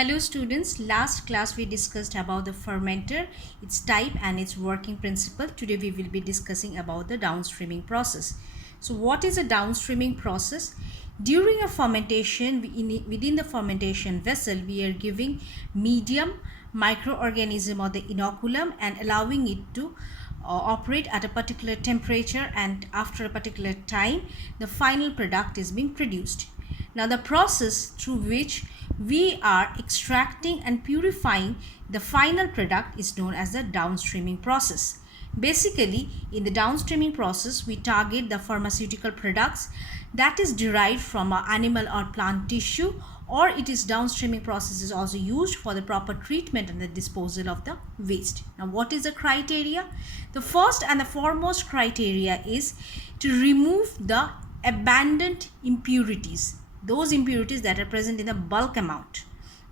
Hello students, last class we discussed about the fermenter, its type and its working principle. Today we will be discussing about the downstreaming process. So what is a downstreaming process? During a fermentation, within the fermentation vessel, we are giving medium, microorganism or the inoculum and allowing it to operate at a particular temperature, and after a particular time the final product is being produced. Now the process through which we are extracting and purifying the final product is known as the downstreaming process. Basically, in the downstreaming process, we target the pharmaceutical products that is derived from an animal or plant tissue, or it is downstreaming process is also used for the proper treatment and the disposal of the waste. Now, what is the criteria? The first and the foremost criteria is to remove the abundant impurities, those impurities that are present in the bulk amount.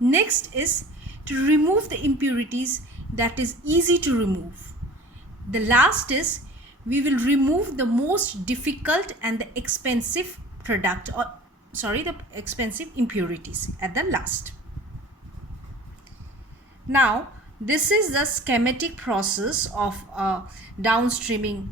Next is to remove the impurities that is easy to remove. The last is we will remove the most difficult and the expensive product, or the expensive impurities at the last. Now this is the schematic process of downstreaming.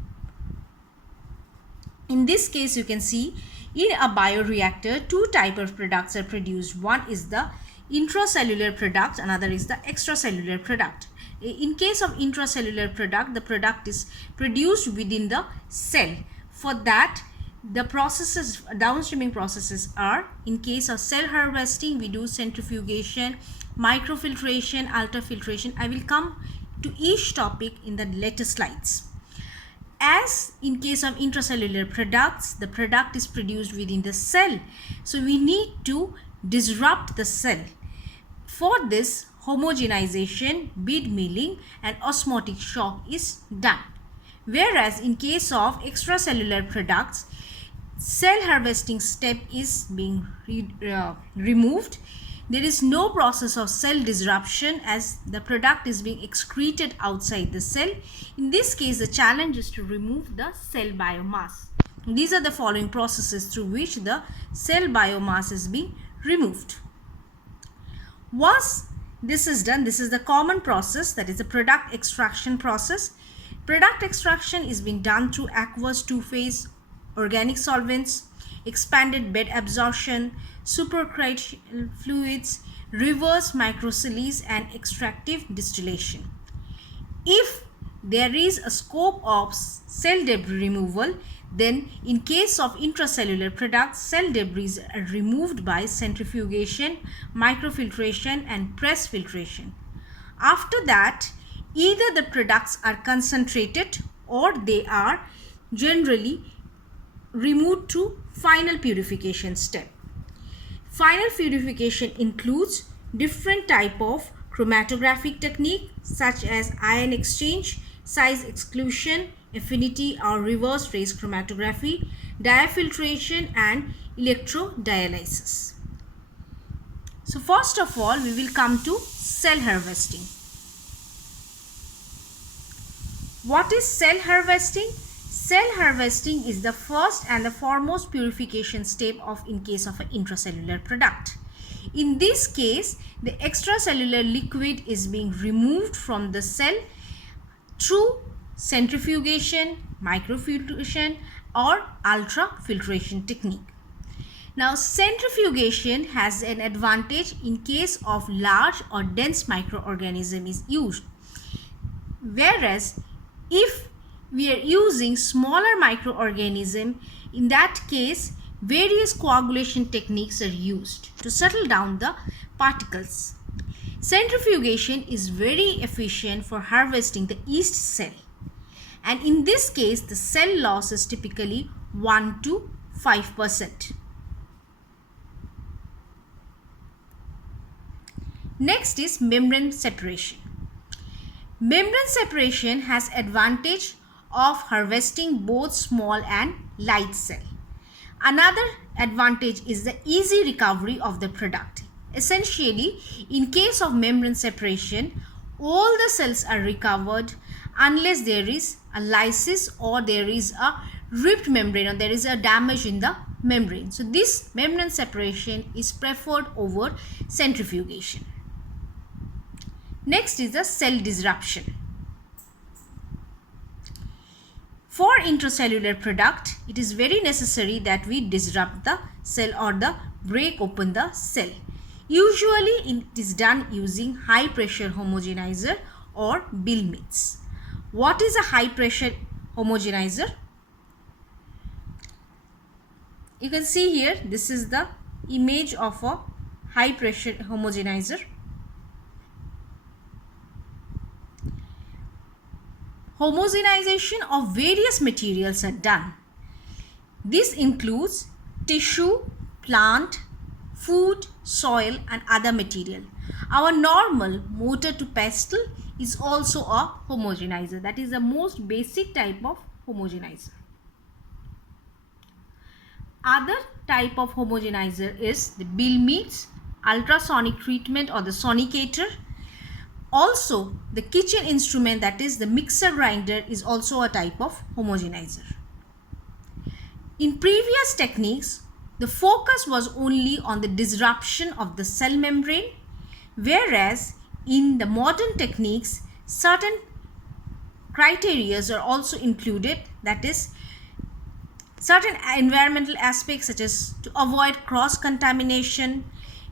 In this case, you can see in a bioreactor, two types of products are produced. One is the intracellular product, another is the extracellular product. In case of intracellular product, the product is produced within the cell. For that, the processes, downstreaming processes are, in case of cell harvesting, we do centrifugation, microfiltration, ultrafiltration. I will come to each topic in the later slides. As in case of intracellular products, the product is produced within the cell. So we need to disrupt the cell. For this, homogenization, bead milling and osmotic shock is done. Whereas in case of extracellular products, cell harvesting step is being removed. There is no process of cell disruption as the product is being excreted outside the cell. In this case, the challenge is to remove the cell biomass. These are the following processes through which the cell biomass is being removed. Once this is done, this is the common process, that is the product extraction process. Product extraction is being done through aqueous two-phase organic solvents, expanded bed absorption, supercritical fluids, reverse microsilice and extractive distillation. If there is a scope of cell debris removal, then in case of intracellular products, cell debris are removed by centrifugation, microfiltration and press filtration. After that, either the products are concentrated or they are generally removed to final purification step. Final purification includes different type of chromatographic technique such as ion exchange, size exclusion, affinity or reverse phase chromatography, diafiltration and electrodialysis. So first of all, we will come to cell harvesting. What is cell harvesting? Cell harvesting is the first and the foremost purification step of in case of an intracellular product. In this case, the extracellular liquid is being removed from the cell through centrifugation, microfiltration or ultrafiltration technique. Now, centrifugation has an advantage in case of large or dense microorganism is used, whereas if we are using smaller microorganism, in that case various coagulation techniques are used to settle down the particles. Centrifugation is very efficient for harvesting the yeast cell, and in this case the cell loss is typically 1 to 5%. Next is membrane separation. Membrane separation has advantage of harvesting both small and light cell. Another advantage is the easy recovery of the product. Essentially, in case of membrane separation, all the cells are recovered unless there is a lysis or there is a ripped membrane or there is a damage in the membrane. So this membrane separation is preferred over centrifugation. Next is the cell disruption. For intracellular product, it is very necessary that we disrupt the cell or break open the cell. Usually it is done using high pressure homogenizer or Bill meets. What is a high pressure homogenizer? You can see here, this is the image of a high pressure homogenizer. Homogenization of various materials are done. This includes tissue, plant, food, soil and other material. Our normal mortar to pestle is also a homogenizer. That is the most basic type of homogenizer. Other type of homogenizer is the Bill meets, ultrasonic treatment or the sonicator. Also, the kitchen instrument, that is the mixer grinder, is also a type of homogenizer. In previous techniques, the focus was only on the disruption of the cell membrane, whereas in the modern techniques, certain criteria are also included, that is, certain environmental aspects such as to avoid cross-contamination,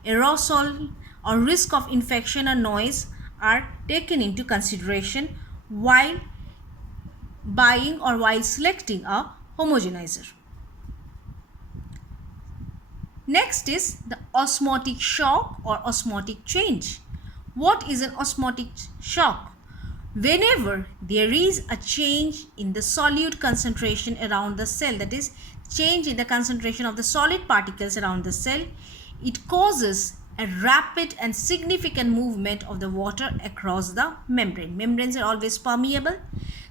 aerosol or risk of infection or noise are taken into consideration while buying or while selecting a homogenizer. Next is the osmotic shock or osmotic change. What is an osmotic shock? Whenever there is a change in the solute concentration around the cell, that is, change in the concentration of the solid particles around the cell, it causes a rapid and significant movement of the water across the membrane. Membranes are always permeable.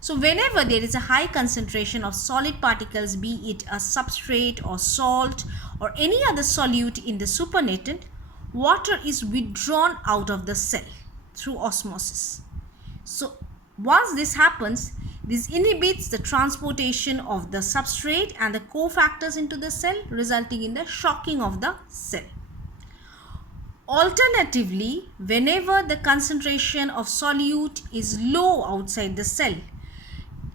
So whenever there is a high concentration of solid particles, be it a substrate or salt or any other solute in the supernatant, water is withdrawn out of the cell through osmosis. So once this happens, this inhibits the transportation of the substrate and the cofactors into the cell, resulting in the shocking of the cell. Alternatively, whenever the concentration of solute is low outside the cell,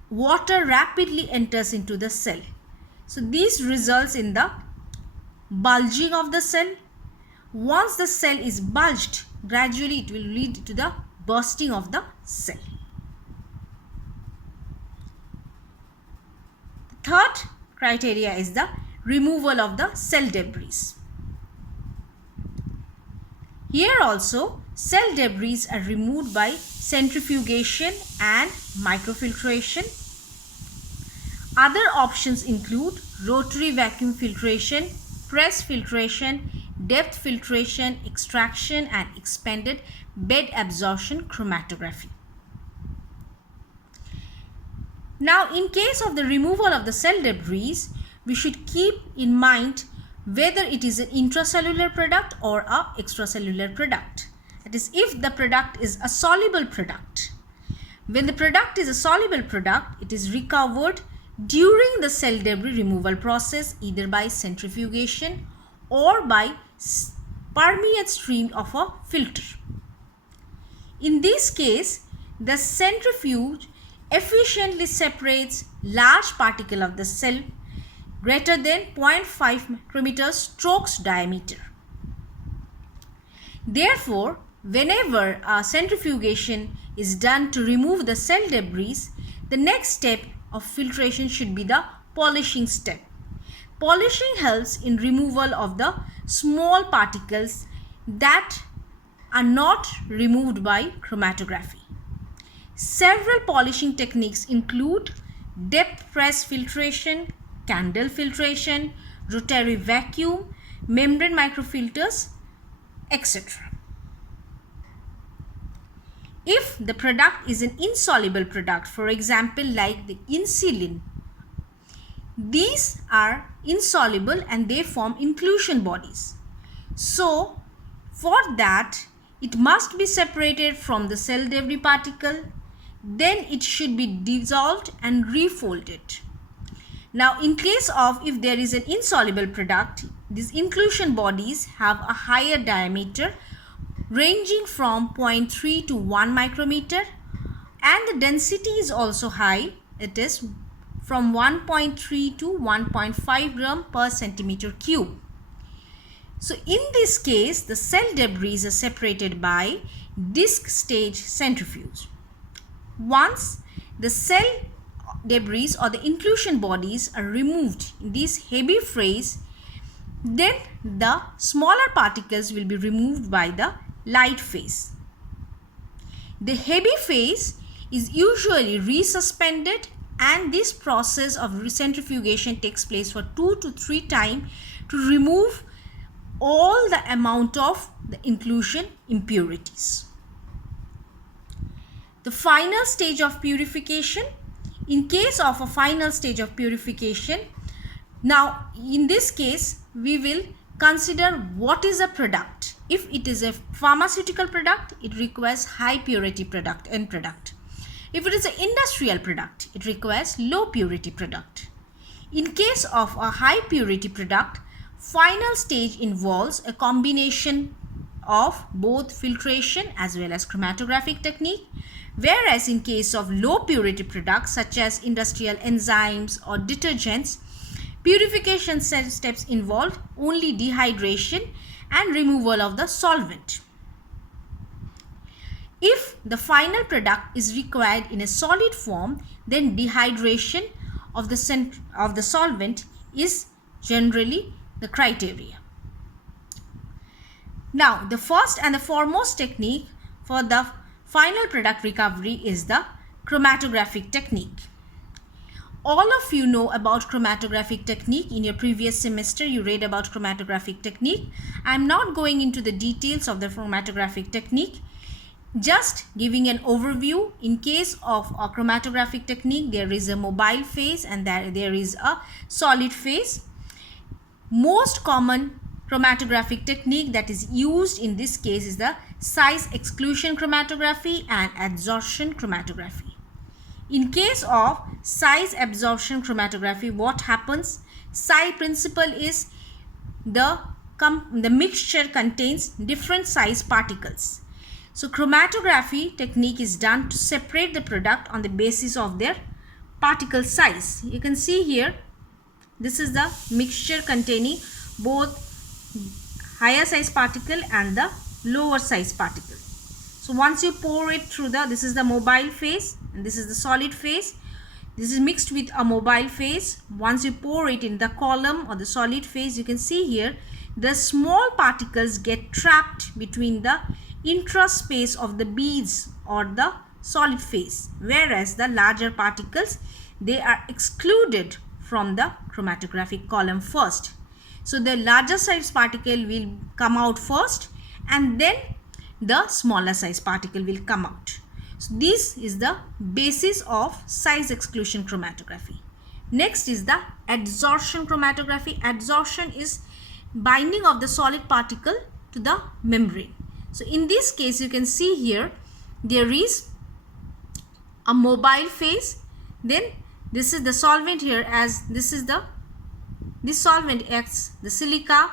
water rapidly enters into the cell. So this results in the bulging of the cell. Once the cell is bulged, gradually it will lead to the bursting of the cell. The third criteria is the removal of the cell debris. Here also, cell debris are removed by centrifugation and microfiltration. Other options include rotary vacuum filtration, press filtration, depth filtration, extraction and expanded bed absorption chromatography. Now, in case of the removal of the cell debris, we should keep in mind whether it is an intracellular product or a extracellular product. That is, if the product is a soluble product. When the product is a soluble product, it is recovered during the cell debris removal process, either by centrifugation or by permeate stream of a filter. In this case, the centrifuge efficiently separates large particle of the cell greater than 0.5 micrometer strokes diameter. Therefore, whenever a centrifugation is done to remove the cell debris, the next step of filtration should be the polishing step. Polishing helps in removal of the small particles that are not removed by chromatography. Several polishing techniques include depth press filtration, candle filtration, rotary vacuum, membrane microfilters, etc. If the product is an insoluble product, for example like the insulin, these are insoluble and they form inclusion bodies. So for that, it must be separated from the cell debris particle, then it should be dissolved and refolded. Now, in case of if there is an insoluble product, these inclusion bodies have a higher diameter ranging from 0.3 to 1 micrometer, and the density is also high. It is from 1.3 to 1.5 gram per centimeter cube. So in this case, the cell debris are separated by disc stage centrifuge. Once the cell debris or the inclusion bodies are removed in this heavy phase, then the smaller particles will be removed by the light phase. The heavy phase is usually resuspended, and this process of recentrifugation takes place for 2 to 3 times to remove all the amount of the inclusion impurities. The final stage of purification. In case of a final stage of purification, now in this case we will consider what is a product. If it is a pharmaceutical product, it requires high purity product, end product. If it is an industrial product, it requires low purity product. In case of a high purity product, final stage involves a combination of both filtration as well as chromatographic technique, whereas in case of low purity products such as industrial enzymes or detergents, purification steps involve only dehydration and removal of the solvent. If the final product is required in a solid form, then dehydration of the solvent is generally the criteria. Now, the first and the foremost technique for the final product recovery is the chromatographic technique. All of you know about chromatographic technique. In your previous semester, you read about chromatographic technique. I am not going into the details of the chromatographic technique, just giving an overview. In case of a chromatographic technique, there is a mobile phase and there is a solid phase. Most common chromatographic technique that is used in this case is the size exclusion chromatography and adsorption chromatography. In case of size absorption chromatography, what happens? Size principle is the mixture contains different size particles. So chromatography technique is done to separate the product on the basis of their particle size. You can see here, this is the mixture containing both higher size particle and the lower size particle. So once you pour it through this is the mobile phase and this is the solid phase. This is mixed with a mobile phase. Once you pour it in the column or the solid phase, you can see here the small particles get trapped between the intraspace of the beads or the solid phase, whereas the larger particles, they are excluded from the chromatographic column first. So the larger size particle will come out first and then the smaller size particle will come out. So this is the basis of size exclusion chromatography. Next is the adsorption chromatography. Adsorption is binding of the solid particle to the membrane. So in this case, you can see here there is a mobile phase. Then this is the solvent here, as this solvent acts the silica.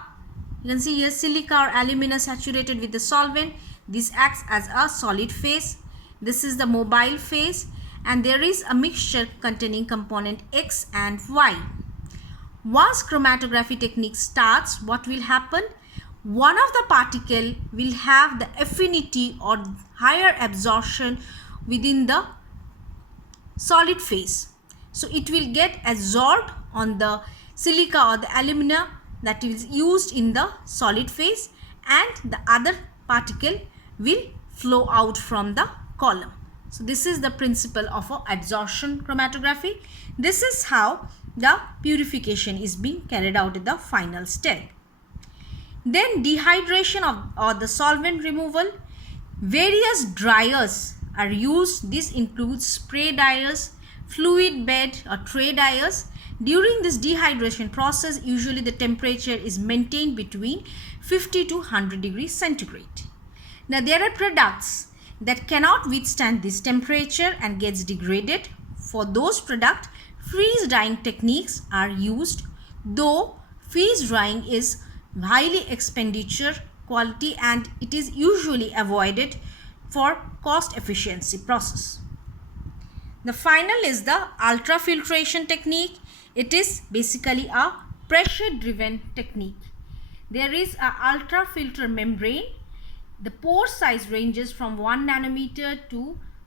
You can see here silica or alumina saturated with the solvent. This acts as a solid phase. This is the mobile phase, and there is a mixture containing component X and Y. Once chromatography technique starts, what will happen? One of the particle will have the affinity or higher absorption within the solid phase. So it will get absorbed on the silica or the alumina that is used in the solid phase, and the other particle will flow out from the column. So this is the principle of adsorption chromatography. This is how the purification is being carried out in the final step. Then dehydration or the solvent removal. Various dryers are used. This includes spray dryers, fluid bed or tray dryers. During this dehydration process, usually the temperature is maintained between 50 to 100 degrees centigrade. Now there are products that cannot withstand this temperature and gets degraded. For those products, freeze drying techniques are used, though freeze drying is highly expenditure quality, and it is usually avoided for cost efficiency process. The final is the ultrafiltration technique. It is basically a pressure driven technique. There is a ultrafilter membrane. The pore size ranges from 1 nanometer to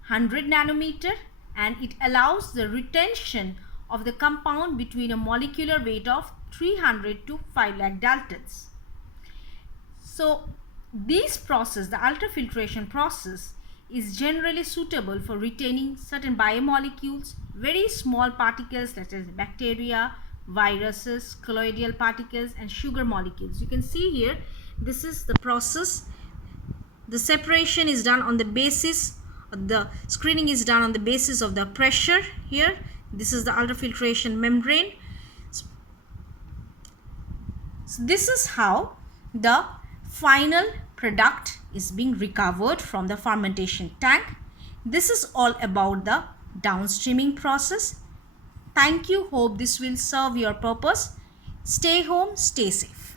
100 nanometer, and it allows the retention of the compound between a molecular weight of 300 to 5 lakh daltons. So this process, the ultrafiltration process, is generally suitable for retaining certain biomolecules, very small particles such as bacteria, viruses, colloidal particles, and sugar molecules. You can see here, this is the process. The separation is done on the basis, the screening is done on the basis of the pressure here. This is the ultrafiltration membrane. So this is how the final product is being recovered from the fermentation tank. This is all about the downstreaming process. Thank you. Hope this will serve your purpose. Stay home, stay safe.